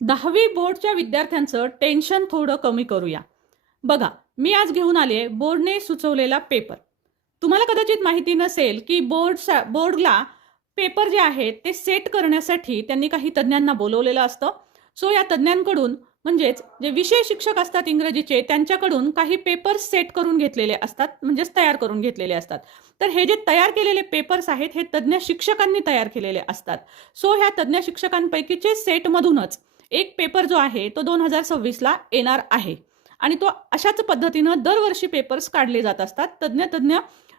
10वी बोर्डच्या विद्यार्थ्यांचं टेन्शन थोडं कमी करूया. बघा, मी आज घेऊन आले बोर्डने सुचवलेला पेपर. तुम्हाला कदाचित माहिती नसेल की बोर्डला पेपर जे आहेत ते सेट करण्यासाठी त्यांनी काही तज्ज्ञांना बोलवलेलं असतं. सो या तज्ज्ञांकडून म्हणजेच जे विषय शिक्षक असतात इंग्रजीचे त्यांच्याकडून काही पेपर्स सेट करून घेतलेले असतात, म्हणजेच तयार करून घेतलेले असतात. तर हे जे तयार केलेले पेपर्स आहेत हे तज्ज्ञ शिक्षकांनी तयार केलेले असतात. सो ह्या तज्ज्ञ शिक्षकांपैकीचे सेटमधूनच एक पेपर जो आहे तो 2026ला येणार आहे आणि तो अशाच पद्धतीनं दरवर्षी पेपर्स काढले जात असतात. तज्ज्ञ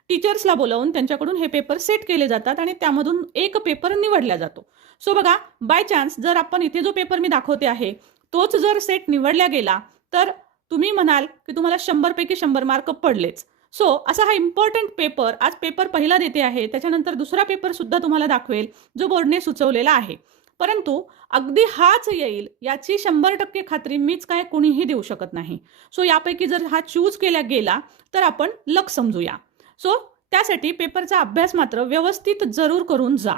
टीचर्सला बोलावून त्यांच्याकडून हे पेपर सेट केले जातात आणि त्यामधून एक पेपर निवडला जातो. सो बघा, बाय चान्स जर आपण इथे जो पेपर मी दाखवते आहे तोच जर सेट निवडला गेला तर तुम्ही म्हणाल की तुम्हाला 100 पैकी 100 मार्क पडलेच. सो असा हा इम्पॉर्टंट पेपर, आज पेपर पहिला देते आहे, त्याच्यानंतर दुसरा पेपर सुद्धा तुम्हाला दाखवेल जो बोर्डने सुचवलेला आहे. परंतु अगदी हाच येईल याची 100% खात्री मीच काय कुणीही देऊ शकत नाही. सो यापैकी जर हा चूज केला गेला तर आपण लक समजूया. सो त्यासाठी पेपरचा अभ्यास मात्र व्यवस्थित जरूर करून जा.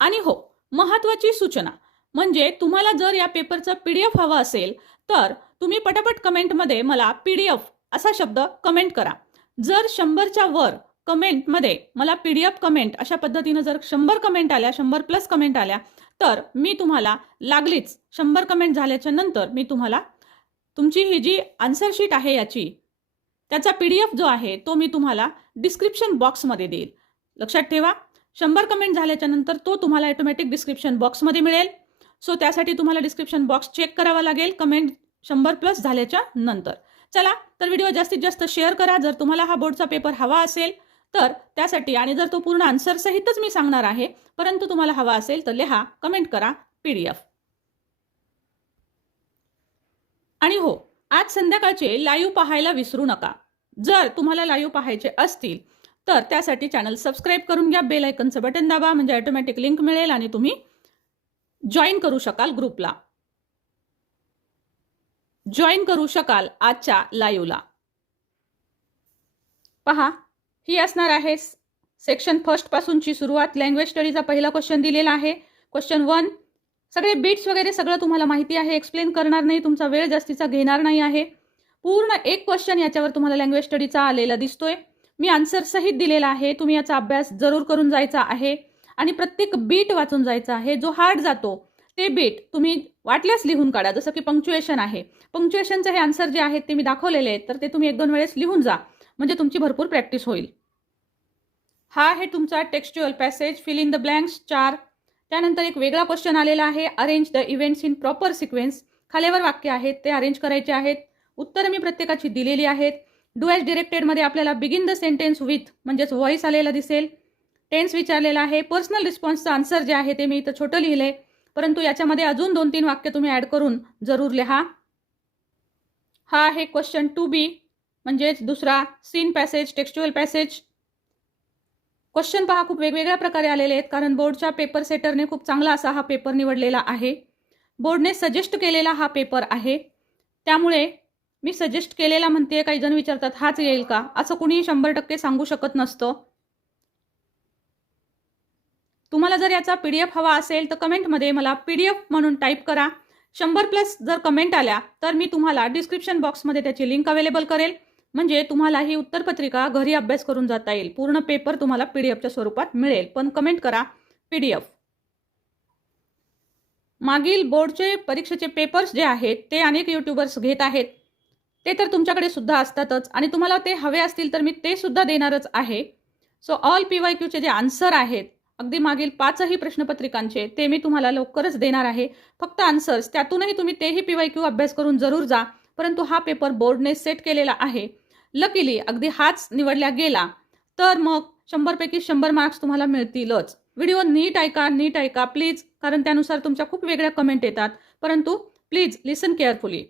आणि हो, महत्त्वाची सूचना म्हणजे तुम्हाला जर या पेपरचा PDF हवा असेल तर तुम्ही पटापट कमेंटमध्ये मला PDF असा शब्द कमेंट करा. जर 100च्या वर कमेंटमध्ये मला PDF कमेंट अशा पद्धतीनं जर 100 कमेंट आल्या, 100+ कमेंट आल्या तर मी तुम्हाला लागलीच 100 कमेंट झाल्याच्या नंतर मी तुम्हाला तुमची ही जी आन्सर शीट आहे याची त्याचा PDF जो आहे तो मी तुम्हाला डिस्क्रिप्शन बॉक्समध्ये देईल. लक्षात ठेवा, 100 कमेंट झाल्याच्या नंतर तो तुम्हाला ऑटोमॅटिक डिस्क्रिप्शन बॉक्समध्ये मिळेल. सो त्यासाठी तुम्हाला डिस्क्रिप्शन बॉक्स चेक करावा लागेल कमेंट 100+ झाल्याच्या नंतर. चला तर व्हिडिओ जास्तीत जास्त शेअर करा. जर तुम्हाला हा बोर्डचा पेपर हवा असेल तर त्यासाठी, आणि जर तो पूर्ण आन्सर सहितच मी सांगणार आहे, परंतु तुम्हाला हवा असेल तर लिहा, कमेंट करा PDF. आणि हो, आज संध्याकाळचे लाईव्ह पाहायला विसरू नका. जर तुम्हाला लाईव्ह पाहायचे असतील तर त्यासाठी चॅनल सबस्क्राईब करून घ्या, बेल आयकनचं बटन दाबा, म्हणजे ऑटोमॅटिक लिंक मिळेल आणि तुम्ही जॉईन करू शकाल ग्रुपला, जॉईन करू शकाल आजच्या लाईव्हला. पहा, ही असणार आहे सेक्शन फर्स्ट पासूनची सुरुवात. लँग्वेज स्टडीचा पहिला क्वेश्चन दिलेला आहे. क्वेश्चन 1. सगळे बीट्स वगैरे सगळं तुम्हाला माहिती आहे, एक्सप्लेन करणार नाही, तुमचा वेळ जास्तीचा घेणार नाही आहे. पूर्ण एक क्वेश्चन याच्यावर तुम्हाला लँग्वेज स्टडीचा आलेला दिसतोय. मी आन्सर सहित दिलेला आहे. तुम्ही याचा अभ्यास जरूर करून जायचा आहे आणि प्रत्येक बीट वाचून जायचा आहे. जो हार्ड जातो ते बीट तुम्ही वाटल्यास लिहून काढा. जसं की पंक्च्युएशन आहे, पंक्च्युएशनचे हे आन्सर जे आहेत ते मी दाखवलेले आहेत, तर ते तुम्ही 1-2 वेळेस लिहून जा, म्हणजे तुमची भरपूर प्रॅक्टिस होईल. हा आहे तुमचा textual passage, fill in the blanks 4. त्यानंतर एक वेगळा क्वेश्चन आलेला आहे, arrange the events in proper sequence. खालीवर वाक्य आहेत ते अरेंज करायचे आहेत. उत्तरं मी प्रत्येकाची दिलेली आहेत. डू ॲज डिरेक्टेडमध्ये आपल्याला बिगिन द सेंटेन्स विथ म्हणजेच व्हॉइस आलेला दिसेल. टेन्स विचारलेला आहे. पर्सनल रिस्पॉन्सचं आन्सर जे आहे ते मी इथं छोटं लिहिलंय, परंतु याच्यामध्ये अजून 2-3 वाक्य तुम्ही ॲड करून जरूर लिहा. हा आहे क्वेश्चन 2B म्हणजेच दुसरा seen passage, textual passage. Question पहा, खूप वेगवेगळ्या प्रकारे आलेले आहेत, कारण बोर्डच्या पेपर सेटरने खूप चांगला असा हा पेपर निवडलेला आहे. बोर्डने सजेस्ट केलेला हा पेपर आहे, त्यामुळे मी सजेस्ट केलेला म्हणते. काही जण विचारतात हाच येईल का, असं कुणी 100% सांगू शकत नसतं. तुम्हाला जर याचा PDF हवा असेल तर कमेंटमध्ये मला PDF म्हणून टाईप करा. 100+ जर कमेंट आल्या तर मी तुम्हाला डिस्क्रिप्शन बॉक्समध्ये त्याची लिंक अवेलेबल करेल, म्हणजे तुम्हाला ही उत्तरपत्रिका घरी अभ्यास करून जाता येईल. पूर्ण पेपर तुम्हाला PDFच्या स्वरूपात मिळेल, पण कमेंट करा PDF. मागील बोर्डचे परीक्षेचे पेपर्स जे आहेत ते अनेक यूट्यूबर्स घेत आहेत, ते तर तुमच्याकडे सुद्धा असतातच आणि तुम्हाला ते हवे असतील तर मी ते सुद्धा देणारच आहे. सो ऑल PYQचे जे आन्सर आहेत अगदी मागील 5ही प्रश्नपत्रिकांचे ते मी तुम्हाला लवकरच देणार आहे. फक्त आन्सर्स त्यातूनही तुम्ही तेही PYQ अभ्यास करून जरूर जा. परंतु हा पेपर बोर्डने सेट केलेला आहे. लकीली अगदी हाच निवडला गेला तर मग 100 पैकी 100 मार्क्स तुम्हाला मिळतीलच. व्हिडिओ नीट ऐका प्लीज, कारण त्यानुसार तुमच्या खूप वेगळ्या कमेंट येतात, परंतु प्लीज लिसन केअरफुली.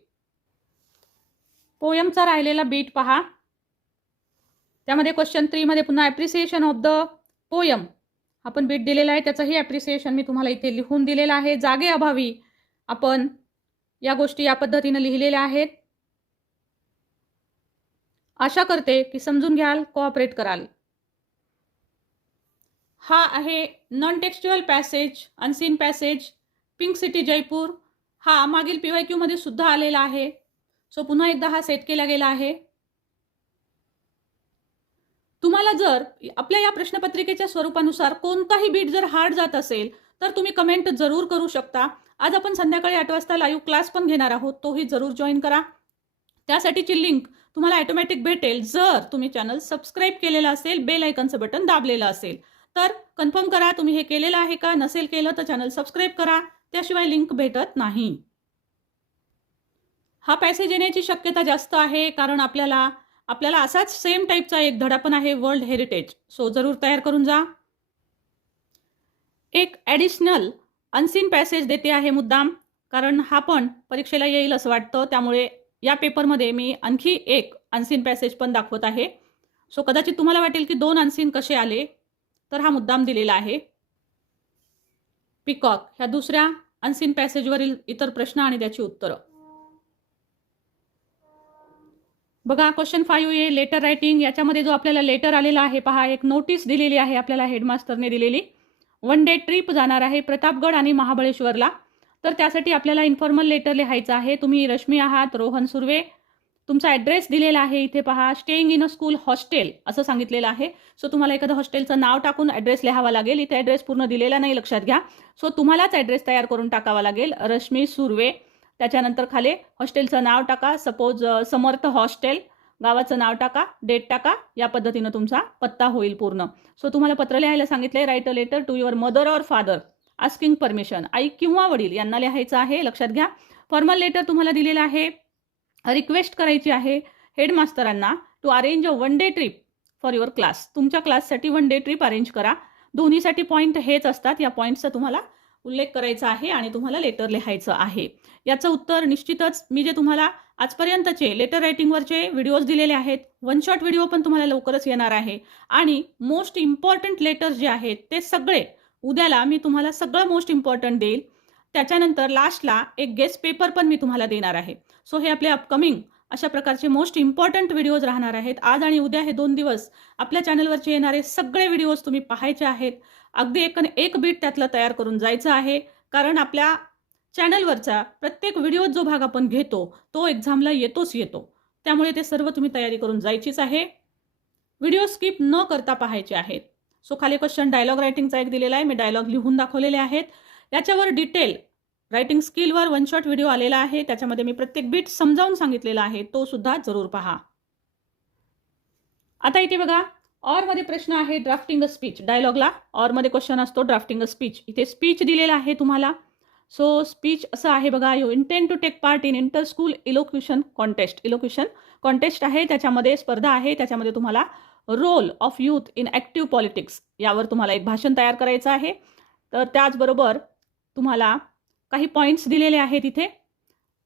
पोयमचा राहिलेला बीट पहा. त्यामध्ये क्वेश्चन 3 मध्ये पुन्हा ॲप्रिसिएशन ऑफ द पोयम आपण बीट दिलेला आहे, त्याचंही ॲप्रिसिएशन मी तुम्हाला इथे लिहून दिलेलं आहे. जागेअभावी आपण या गोष्टी या पद्धतीने लिहिलेल्या आहेत. आशा करते की समजून घ्याल, कोऑपरेट कराल. हा आहे non textual passage, unseen passage. Pink city Jaipur हा मागील PYQ मध्ये सुद्धा आलेला आहे. सो पुन्हा एकदा हा सेट केला गेला आहे. तुम्हाला जर आपल्या या प्रश्नपत्रिकेच्या स्वरूपानुसार कोणताही बीट जर हार्ड जात असेल तर तुम्ही कमेंट जरूर करू शकता. आज आपण संध्याकाळी 8 वाजता लाईव्ह क्लास पण घेणार आहोत, तोही जरूर जॉईन करा. त्यासाठीची लिंक तुम्हाला ऑटोमॅटिक भेटेल जर तुम्ही चॅनल सबस्क्राईब केलेलं असेल, बेल आयकॉनचं बटन दाबलेलं असेल. तर कन्फर्म करा तुम्ही हे केलेलं आहे का. नसेल केलं तर चॅनल सबस्क्राईब करा, त्याशिवाय लिंक भेटत नाही. हा पॅसेज येण्याची शक्यता जास्त आहे कारण आपल्याला असाच सेम टाईपचा एक धडा पण आहे, वर्ल्ड हेरिटेज. सो जरूर तयार करून जा. एक ॲडिशनल अनसीन पॅसेज देते आहे मुद्दाम, कारण हा पण परीक्षेला येईल असं वाटतं. त्यामुळे या पेपरमध्ये मी आणखी एक अनसीन पॅसेज पण दाखवत आहे. सो कदाचित तुम्हाला वाटेल की 2 अनसीन कसे आले, तर हा मुद्दाम दिलेला आहे. पिकॉक ह्या दुसऱ्या अनसीन पॅसेजवरील इतर प्रश्न आणि त्याची उत्तरं बघा. क्वेश्चन 5 आहे लेटर रायटिंग. याच्यामध्ये जो आपल्याला लेटर आलेला आहे पहा, एक नोटीस दिलेली आहे आपल्याला हेडमास्टरने दिलेली. 1 डे ट्रिप जाणार आहे प्रतापगड आणि महाबळेश्वरला. तर त्यासाठी आपल्याला इन्फॉर्मल लेटर लिहायचं आहे. तुम्ही रश्मी आहात, रोहन सुर्वे. तुमचा ॲड्रेस दिलेला आहे इथे पहा, staying in a school hostel असं सांगितलेलं आहे. सो तुम्हाला एखादं हॉस्टेलचं नाव टाकून ॲड्रेस लिहावा लागेल. इथे ॲड्रेस पूर्ण दिलेला नाही, लक्षात घ्या. सो तुम्हालाच ॲड्रेस तयार करून टाकावा लागेल, रश्मी सुर्वे. त्याच्यानंतर खाली हॉस्टेलचं नाव टाका, सपोज समर्थ हॉस्टेल, गावाचं नाव टाका, डेट टाका. या पद्धतीनं तुमचा पत्ता होईल पूर्ण. सो तुम्हाला पत्र लिहायला सांगितलंय, write a letter to your mother or father asking permission. आई किंवा वडील यांना लिहायचं आहे, लक्षात घ्या. फॉर्मल लेटर तुम्हाला दिलेला आहे. रिक्वेस्ट करायची आहे हेडमास्टरांना to arrange a 1 day trip for your class. तुमच्या क्लाससाठी 1 डे ट्रिप अरेंज करा. दोन्हीसाठी पॉईंट हेच असतात. या पॉईंटचा तुम्हाला उल्लेख करायचा आहे आणि तुम्हाला लेटर लिहायचं आहे. याचं उत्तर निश्चितच मी जे तुम्हाला आजपर्यंतचे लेटर रायटिंगवरचे व्हिडिओज दिलेले आहेत, 1 शॉट व्हिडिओ पण तुम्हाला लवकरच येणार आहे. आणि मोस्ट इम्पॉर्टंट लेटर्स जे आहेत ते सगळे उद्याला मी तुम्हाला सगळं मोस्ट इम्पॉर्टंट देईल. त्याच्यानंतर लास्टला एक गेस्ट पेपर पण मी तुम्हाला देणार आहे. सो हे आपले अपकमिंग अशा प्रकारचे मोस्ट इम्पॉर्टंट व्हिडिओज राहणार आहेत. आज आणि उद्या हे 2 दिवस आपल्या चॅनलवरचे येणारे सगळे व्हिडिओज तुम्ही पाहायचे आहेत. अगदी एक बीट त्यातलं तयार करून जायचं आहे, कारण आपल्या चॅनलवरचा प्रत्येक व्हिडिओ जो भाग आपण घेतो तो एक्झामला येतोच येतो. त्यामुळे ते सर्व तुम्ही तयारी करून जायचीच आहे. व्हिडिओ स्किप न करता पाहायचे आहेत. सो खाली क्वेश्चन डायलॉग रायटिंगचा एक दिलेला आहे, मी डायलॉग लिहून दाखवलेले आहेत. याच्यावर डिटेल रायटिंग स्किलवर 1 शॉट व्हिडिओ आलेला आहे, त्याच्यामध्ये मी प्रत्येक बीट समजावून सांगितलेला आहे, तो सुद्धा जरूर पहा. आता इथे बघा, ऑर मध्ये प्रश्न आहे ड्राफ्टिंग अ स्पीच. डायलॉगला ऑर मध्ये क्वेश्चन असतो ड्राफ्टिंग अ स्पीच. इथे स्पीच दिलेला आहे तुम्हाला. सो स्पीच असं आहे बघा, you intend to take part in inter school elocution contest. Elocution contest आहे, त्याच्यामध्ये स्पर्धा आहे. त्याच्यामध्ये तुम्हाला role of youth in active politics यावर तुम्हाला एक भाषण तयार करायचं आहे. तर त्याचबरोबर तुम्हाला काही पॉईंट्स दिलेले आहेत इथे.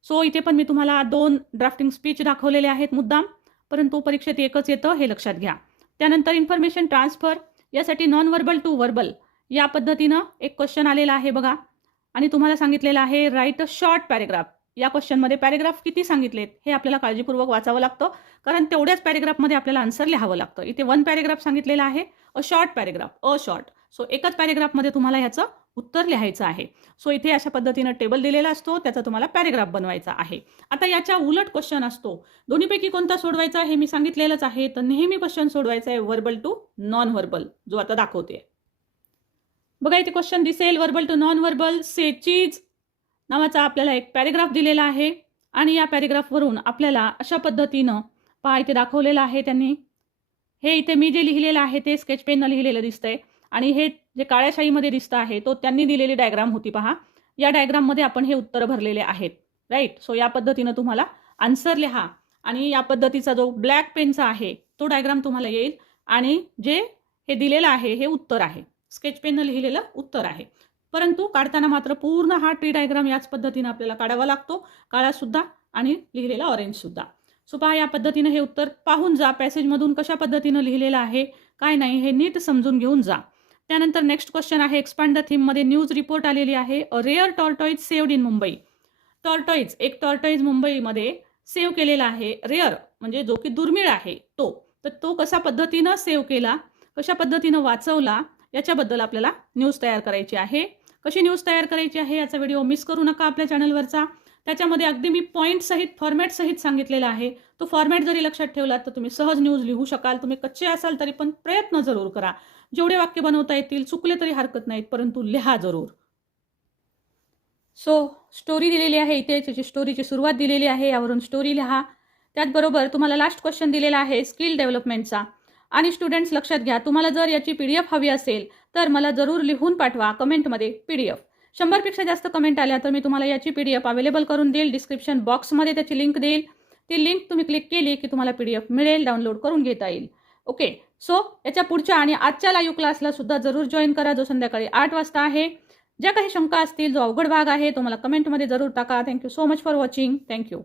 सो इथे पण मी तुम्हाला 2 ड्राफ्टिंग स्पीच दाखवलेले आहेत मुद्दाम, परंतु परीक्षेत एकच येतं हे लक्षात घ्या. त्यानंतर इन्फॉर्मेशन ट्रान्सफर, यासाठी नॉन व्हर्बल टू व्हर्बल या पद्धतीनं एक क्वेश्चन आलेला आहे बघा. आणि तुम्हाला सांगितलेलं आहे राईट अ शॉर्ट पॅरेग्राफ. या क्वेश्चनमध्ये पॅरेग्राफ किती सांगितलेत हे आपल्याला काळजीपूर्वक वाचावं लागतं, कारण तेवढ्याच पॅरेग्राफमध्ये आपल्याला आन्सर लिहावं लागतं. इथे 1 पॅरेग्राफ सांगितलेला आहे, a short paragraph, a short. So एकाच पॅरेग्राफमध्ये तुम्हाला ह्याचं उत्तर लिहायचं आहे. सो इथे अशा पद्धतीनं टेबल दिलेला असतो, त्याचा तुम्हाला पॅरेग्राफ बनवायचा आहे. आता याच्या उलट क्वेश्चन असतो, दोन्हीपैकी कोणता सोडवायचा हे मी सांगितलेलंच आहे. तर नेहमी क्वेश्चन सोडवायचा आहे व्हर्बल टू नॉन व्हर्बल, जो आता दाखवते बघा. इथे क्वेश्चन दिसेल व्हर्बल टू नॉन व्हर्बल. से चीज नावाचा आपल्याला एक पॅरेग्राफ दिलेला आहे आणि या पॅरेग्राफवरून आपल्याला अशा पद्धतीनं पहा इथे दाखवलेलं आहे त्यांनी. हे इथे मी जे लिहिलेलं आहे ते स्केच पेननं लिहिलेलं दिसतंय आणि हे जे काळ्या शाईमध्ये दिसतं आहे तो त्यांनी दिलेली डायग्राम होती पहा. या डायग्राममध्ये आपण हे उत्तर भरलेले आहेत, राईट. सो या पद्धतीनं तुम्हाला आन्सर लिहा आणि या पद्धतीचा जो ब्लॅक पेनचा आहे तो डायग्राम तुम्हाला येईल आणि जे हे दिलेलं आहे हे उत्तर आहे, स्केच पेननं लिहिलेलं उत्तर आहे. परंतु काढताना मात्र पूर्ण हा ट्री डायग्राम याच पद्धतीनं आपल्याला काढावा लागतो, काळा सुद्धा आणि लिहिलेला ऑरेंज सुद्धा. सो पहा या पद्धतीनं हे उत्तर पाहून जा, पॅसेजमधून कशा पद्धतीनं लिहिलेलं आहे काय नाही हे नीट समजून घेऊन जा. त्यानंतर नेक्स्ट क्वेश्चन आहे एक्सपांड द थीममध्ये न्यूज रिपोर्ट आलेली आहे. A rare tortoise saved in Mumbai. Tortoise, एक टॉर्टॉइज मुंबईमध्ये सेव्ह केलेला आहे. रेअर म्हणजे जो की दुर्मिळ आहे तो. तर तो कशा पद्धतीनं सेव्ह केला, कशा पद्धतीनं वाचवला याच्याबद्दल आपल्याला न्यूज तयार करायची आहे. कशी न्यूज तयार करायची आहे याचा व्हिडिओ मिस करू नका आपल्या चॅनलवरचा. त्याच्यामध्ये अगदी मी पॉईंटसहित फॉर्मॅटसहित सांगितलेला आहे. तो फॉर्मॅट जरी लक्षात ठेवलात तर तुम्ही सहज न्यूज लिहू शकाल. तुम्ही कच्चे असाल तरी पण प्रयत्न जरूर करा. जेवढे वाक्य बनवता येतील, चुकले तरी हरकत नाहीत, परंतु लिहा जरूर. सो स्टोरी दिलेली आहे इथे, त्याची स्टोरीची सुरुवात दिलेली आहे, यावरून स्टोरी लिहा. त्याचबरोबर तुम्हाला लास्ट क्वेश्चन दिलेला आहे स्किल डेव्हलपमेंटचा. आणि स्टुडंट्स लक्षात घ्या, तुम्हाला जर याची PDF हवी असेल तर मला जरूर लिहून पाठवा कमेंटमध्ये PDF. 100पेक्षा जास्त कमेंट आल्या तर मी तुम्हाला याची PDF अवेलेबल करून देईल. डिस्क्रिप्शन बॉक्समध्ये त्याची लिंक देईल. ती लिंक तुम्ही क्लिक केली की तुम्हाला PDF मिळेल, डाउनलोड करून घेता येईल. ओके. सो याच्या पुढच्या आणि आजच्या लाईव्ह क्लासला सुद्धा जरूर जॉईन करा, जो संध्याकाळी 8 वाजता आहे. ज्या काही शंका असतील, जो अवघड भाग आहे तो मला कमेंटमध्ये जरूर टाका. Thank you so much for watching. Thank you.